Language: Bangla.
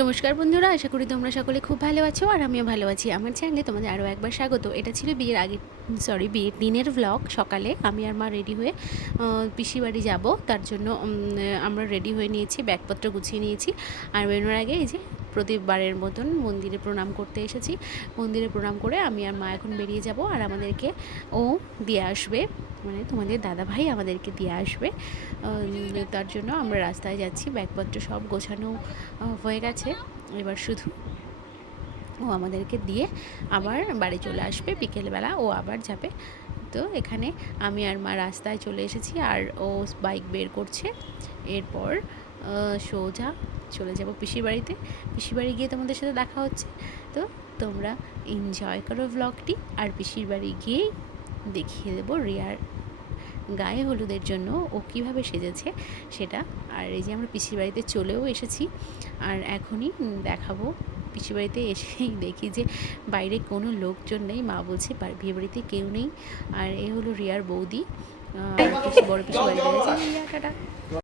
নমস্কার বন্ধুরা, আশা করি তোমরা সকলে খুব ভালো আছো আর আমিও ভালো আছি। আমার চ্যানেলে তোমাদের আরও একবার স্বাগত। এটা ছিল বিয়ের আগে সরি বিয়ের দিনের ভ্লগ সকালে। আমি আর মা রেডি হয়ে পিসি বাড়ি যাব। তার জন্য আমরা রেডি হয়ে নিয়েছি, ব্যাগপত্র গুছিয়ে নিয়েছি। আর বেরোনোর আগে এই যে প্রতিবারের মতন মন্দিরে প্রণাম করতে এসেছি। মন্দিরে প্রণাম করে আমি আর মা এখন বেরিয়ে যাব আর আমাদেরকে ও দিয়ে আসবে। মানে তোমাদের দাদা ভাই আমাদেরকে দিয়ে আসবে। তার জন্য আমরা রাস্তায় যাচ্ছি, ব্যাগপত্র সব গোছানো হয়ে গেছে। এবার শুধু ও আমাদেরকে দিয়ে আবার বাড়ি চলে আসবে, বিকেলবেলা ও আবার যাবে। তো এখানে আমি আর মা রাস্তায় চলে এসেছি আর ও বাইক বের করছে। এরপর সোজা চলে যাব পিসির বাড়িতে। পিসির বাড়ি গিয়ে তোমাদের সাথে দেখা হচ্ছে। তো তোমরা এনজয় করো ব্লগটি আর পিসির বাড়ি গিয়েই দেখিয়ে দেবো রিয়ার গায়ে হলুদের জন্য ও কীভাবে সেজেছে সেটা। আর এই যে আমরা পিসির বাড়িতে চলেও এসেছি আর এখনই দেখাবো। পিসির বাড়িতে এসেই দেখি যে বাইরে কোনো লোকজন নেই মা বলছে বিয়ে বাড়িতে কেউ নেই। আর এ হলো রিয়ার বৌদি। বড় পিসি বাড়িতে গেছে। রিয়া টাটা।